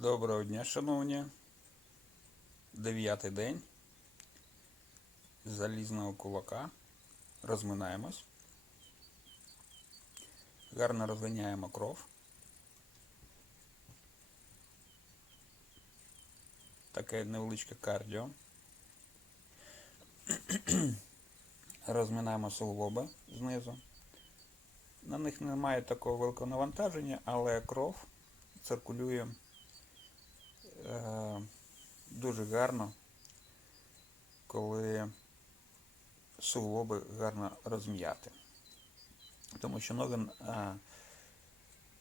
Доброго дня, шановні. Дев'ятий день. Залізного кулака. Розминаємось. Гарно розганяємо кров. Таке невеличке кардіо. Розминаємо суглоби знизу. На них немає такого великого навантаження, але кров циркулює дуже гарно, коли суглоби гарно розм'яти. Тому що ноги е,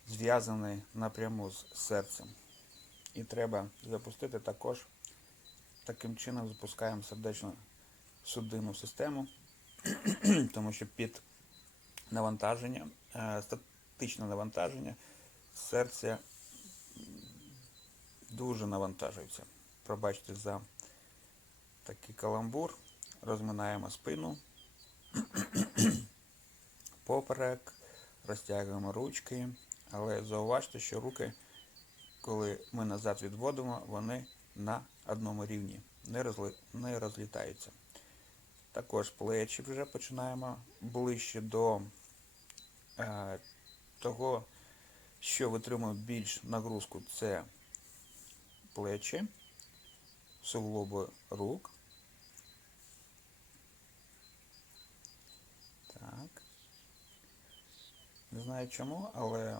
зв'язані напряму з серцем. І треба запустити також, таким чином запускаємо сердечно-судинну систему, тому що під навантаження, е, статичне навантаження серця дуже навантажується. Пробачте за такий каламбур. Розминаємо спину, поперек, розтягуємо ручки, але зауважте, що руки, коли ми назад відводимо, вони на одному рівні, не, розли... не розлітаються. Також плечі вже починаємо ближче до е, того, що витримує більш нагрузку, це плечі, суглоби рук. Так. Не знаю чому, але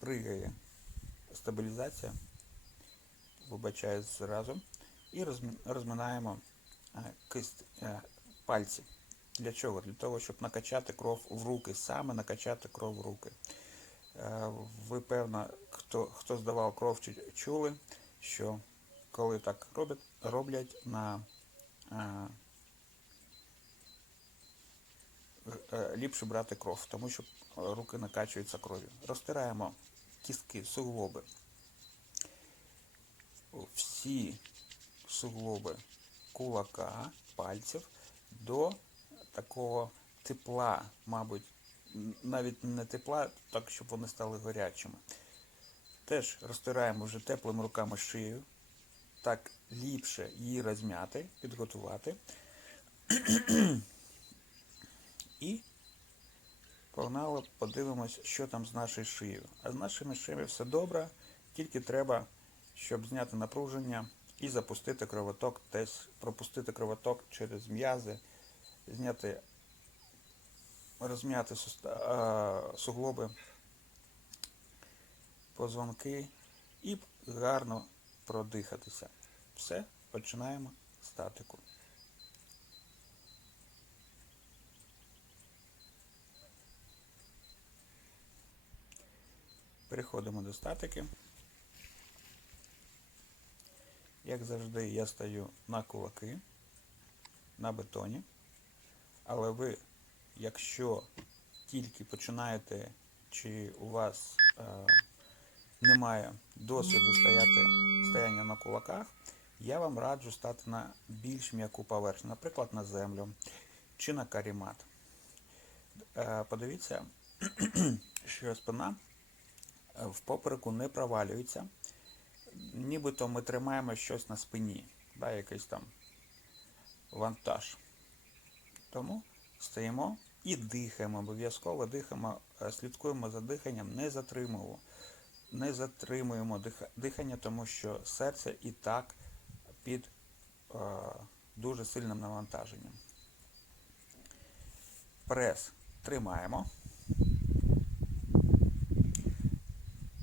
пригає стабілізація. Вибачаю зразу. І розминаємо е, кисть, е, пальці. Для чого? Для того, щоб накачати кров в руки, саме накачати кров в руки. Е, Ви, певно, хто, хто здавав кров, чули, що коли так роблять, роблять на е, е, ліпше брати кров, тому що руки накачуються кров'ю. Розтираємо кістки, суглоби. Всі суглоби кулака, пальців до такого тепла, мабуть, навіть не тепла, так щоб вони стали гарячими. Теж розтираємо вже теплими руками шию, так ліпше її розм'яти, підготувати. І погнали, подивимось, що там з нашою шиєю. А з нашими шиями все добре, тільки треба, щоб зняти напруження і запустити кровоток, десь пропустити кровоток через м'язи, зняти, розм'яти суглоби, позвонки і гарно продихатися. Все, починаємо статику. Переходимо до статики. Як завжди, я стою на кулаки, на бетоні. Але ви, якщо тільки починаєте, чи у вас е, немає досвіду стояти, стояння на кулаках, я вам раджу стати на більш м'яку поверхню, наприклад, на землю чи на карімат. Е, подивіться, що спина е, в попереку не провалюється, нібито ми тримаємо щось на спині, да, якийсь там вантаж. Тому стоїмо і дихаємо, обов'язково дихаємо, е, слідкуємо за диханням, не затримуємо. Не затримуємо дихання, тому що серце і так під е, дуже сильним навантаженням. Прес тримаємо.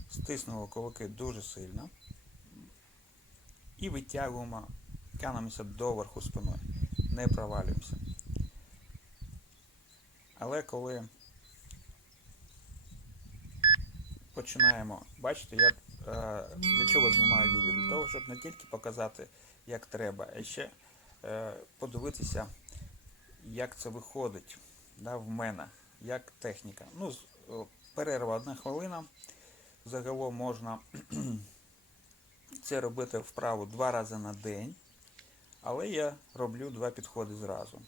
Стиснули кулаки дуже сильно. І витягуємо, тягнемося доверху спиною. Не провалюємося. Але коли починаємо, бачите, я е, для чого знімаю відео? Для того, щоб не тільки показати, як треба, а ще е, подивитися, як це виходить да, в мене, як техніка. Ну, перерва одна хвилина. Загалом можна це робити вправу два рази на день, але я роблю два підходи зразу.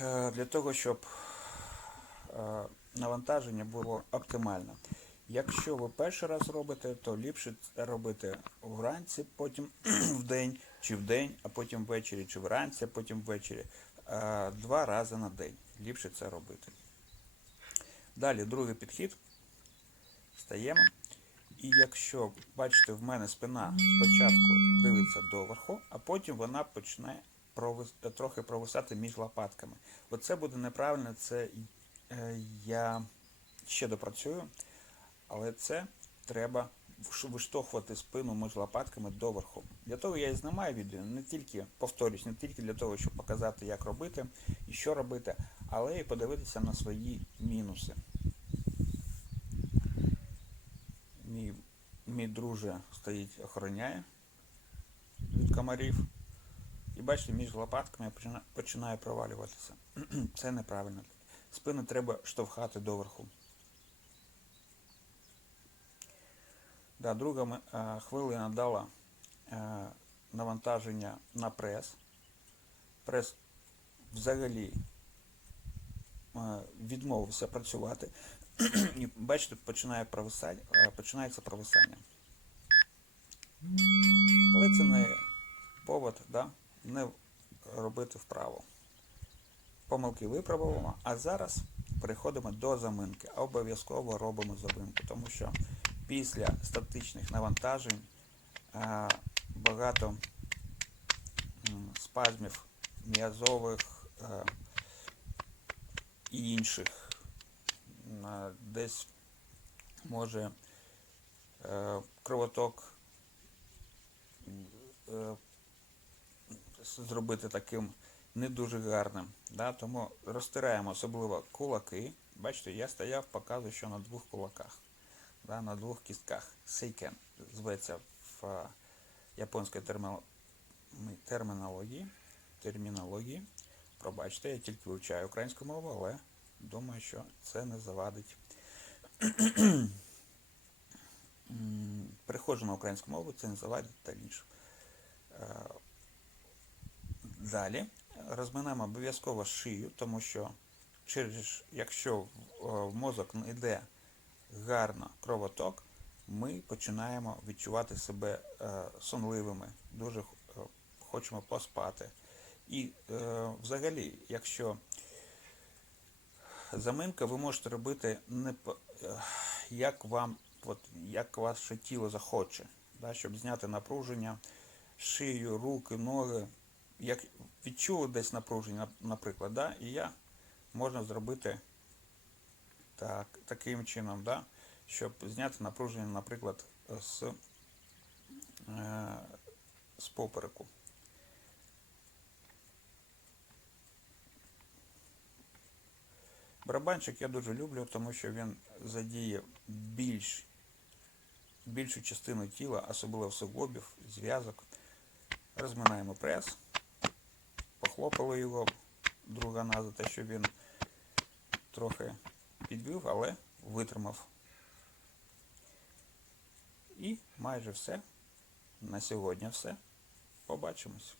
Е, Для того, щоб навантаження було оптимальне. Якщо ви перший раз робите, то ліпше робити вранці, потім вдень, чи вдень, а потім ввечері, чи вранці, а потім ввечері. Е, Два рази на день. Ліпше це робити. Далі другий підхід. Стаємо. І якщо, бачите, в мене спина спочатку дивиться доверху, а потім вона почне трохи провисати між лопатками. Оце буде неправильно, це е, я ще допрацюю, але це треба виштовхувати спину між лопатками доверху. Для того я і знімаю відео, не тільки, повторюсь, не тільки для того, щоб показати, як робити і що робити, але і подивитися на свої мінуси. Мій, мій друже стоїть, охороняє від комарів. І бачите, між лопатками починає провалюватися. Це неправильно. Спину треба штовхати доверху. Да, друга е, хвилина дала е, навантаження на прес. Прес взагалі е, відмовився працювати. І бачите, починає провисання, починається провисання. Але це не повод да, не робити вправо. Помилки виправимо, а зараз переходимо до заминки. Обов'язково робимо заминку, тому що після статичних навантажень е, багато спазмів м'язових е, і інших е, десь може кровоток зробити таким не дуже гарним. Да? Тому розтираємо особливо кулаки. Бачите, я стояв, показую, що на двох кулаках, да? на двох кістках. Сейкен зветься в е, японській ми- термінології. термінології. Пробачте, я тільки вивчаю українську мову, але думаю, що це не завадить. Переходжу на українську мову, це не завадить та інше. Далі розминаємо обов'язково шию, тому що через, якщо в, мозок не йде гарно кровоток, ми починаємо відчувати себе е, сонливими, дуже е, хочемо поспати. І е, взагалі, якщо заминка, ви можете робити не як вам, от, як ваше тіло захоче, да, щоб зняти напруження, шию, руки, ноги. Як відчули десь напруження, наприклад, да, і я можна зробити так, таким чином, да, щоб зняти напруження, наприклад, з, е, з попереку. Барабанчик я дуже люблю, тому що він задіє більш, більшу частину тіла, особливо суглобів, зв'язок. Розминаємо прес, похлопали його друга за те, що він трохи підвів, але витримав. І майже все. На сьогодні все. Побачимось.